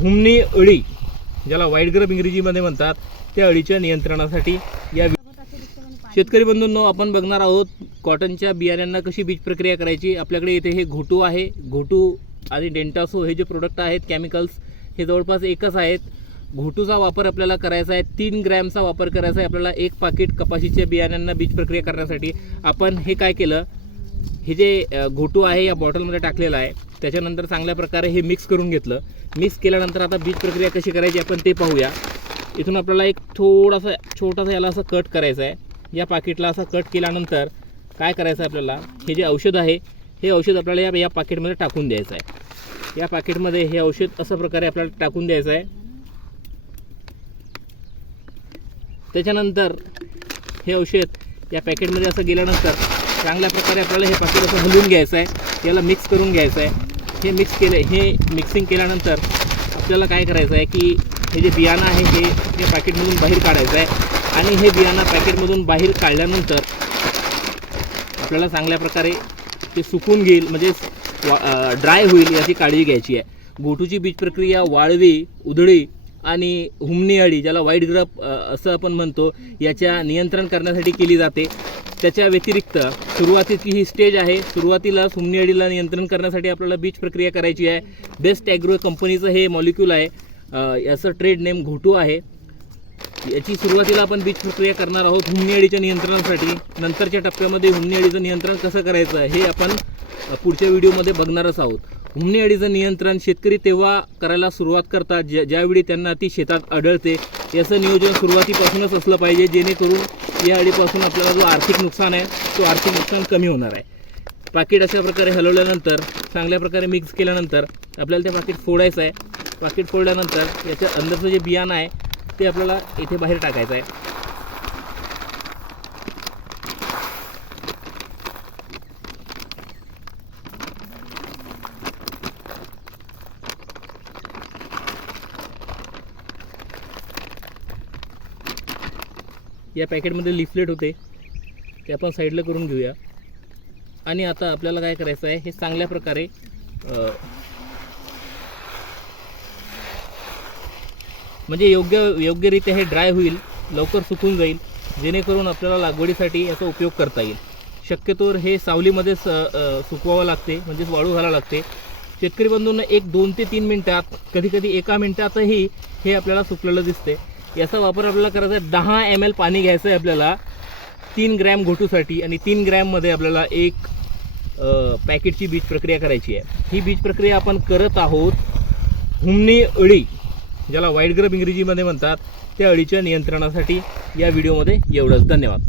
हुमणी अळी ज्याला white grub इंग्रजीमध्ये म्हणतात त्या अळीच्या नियंत्रणासाठी या शेतकरी बंधूंनो आपण बघणार आहोत कॉटनच्या बियाण्यांना कशी बीज प्रक्रिया करायची आपल्याकडे इथे हे घोटू आहे. घोटू आणि डेंटासो हे जे प्रोडक्ट आहेत केमिकल्स हे जवळपास एकच आहेत. घोटूचा वापर आपल्याला करायचा आहे तीन ग्रॅमचा वापर करायचा आहे आपल्याला एक पाकिट कपाशीच्या बियाण्यांना बीज प्रक्रिया करण्यासाठी. आपण हे काय केलं हे जे घोटू आहे या बॉटलमध्ये टाकलेलं आहे त्याच्यानंतर चांगल्या प्रकारे हे मिक्स करून घेतलं. मिक्स केल्यानंतर आता बीज प्रक्रिया कशी करायची आपण ते पाहूया. इथून आपल्याला एक थोडासा छोटासा याला असं कट करायचं आहे या पाकिटला असं कट केल्यानंतर काय करायचं आहे आपल्याला? हे जे औषध आहे हे औषध आपल्याला या या पाकिटमध्ये टाकून द्यायचं आहे या पाकिटमध्ये हे औषध अशा प्रकारे आपल्याला टाकून द्यायचं आहे त्याच्यानंतर हे औषध या पॅकेटमध्ये असं गेल्यानंतर चांगल्या प्रकारे आपल्याला हे पाकिट असं हलवून घ्यायचं आहे. याला मिक्स करून घ्यायचं आहे. हे मिक्स केलं हे मिक्सिंग केल्यानंतर आपल्याला काय करायचं आहे की हे जे बियाणं आहे हे या पॅकेटमधून बाहेर काढायचं आहे. आणि हे बियाणं पॅकेटमधून बाहेर काढल्यानंतर आपल्याला चांगल्या प्रकारे ते सुकून घेईल म्हणजे ड्राय होईल याची काळजी घ्यायची आहे. गोटूची बीज प्रक्रिया वाळवी उधळी आणि हुमणी अळी ज्याला वाईट ग्रप असं आपण म्हणतो याच्या नियंत्रण करण्यासाठी केली जाते. त्याच्या व्यतिरिक्त सुरुवातीची ही स्टेज आहे. सुरुवातीला हुमणी नियंत्रण करण्यासाठी आपल्याला बीज प्रक्रिया करायची आहे. बेस्ट ॲग्रो कंपनीचं हे मॉलिक्यूल आहे. याचं ट्रेड नेम घोटू आहे. याची सुरुवातीला आपण बीज प्रक्रिया करणार आहोत हुमणी नियंत्रणासाठी. नंतरच्या टप्प्यामध्ये हुमणी अडीचं नियंत्रण कसं करायचं हे आपण पुढच्या व्हिडिओमध्ये बघणारच आहोत. हुमणी नियंत्रण शेतकरी तेव्हा करायला सुरुवात करतात ज्या ज्यावेळी त्यांना ती शेतात आढळते. याचं नियोजन सुरुवातीपासूनच असलं पाहिजे जेणेकरून या अळीपासून आपल्याला जो आर्थिक नुकसान आहे तो आर्थिक नुकसान कमी होणार आहे. पाकिट अशा प्रकारे हलवल्यानंतर चांगल्या प्रकारे मिक्स केल्यानंतर आपल्याला ते पाकिट फोडायचं आहे. पाकिट फोडल्यानंतर याच्या अंदरचं जे बियाणं आहे ते आपल्याला इथे बाहेर टाकायचं आहे. या पॅकेटमध्ये लिफलेट होते ते आपण साईडला करून घेऊया. आणि आता आपल्याला काय करायचं आहे हे चांगल्या प्रकारे म्हणजे योग्य योग्यरित्या हे ड्राय होईल लवकर सुकून जाईल जेणेकरून आपल्याला लागवडीसाठी याचा उपयोग करता येईल. शक्यतोवर हे सावलीमध्येच सुकवावं लागते म्हणजेच वाळू घालावं लागते. शेतकरी बंधूंना एक दोन ते तीन मिनटात कधीकधी एका मिनटातही हे आपल्याला सुकलेलं दिसते. याचा वापर आपल्याला करायचा आहे. दहा एम एल पाणी घ्यायचं आहे आपल्याला तीन ग्रॅम घोटूसाठी आणि तीन ग्रॅममध्ये आपल्याला एक पॅकेटची बीज प्रक्रिया करायची आहे. ही बीज प्रक्रिया आपण करत आहोत हुमणी अळी ज्याला वाईट ग्रब इंग्रजीमध्ये म्हणतात त्या अळीच्या नियंत्रणासाठी या व्हिडिओमध्ये एवढंच. धन्यवाद.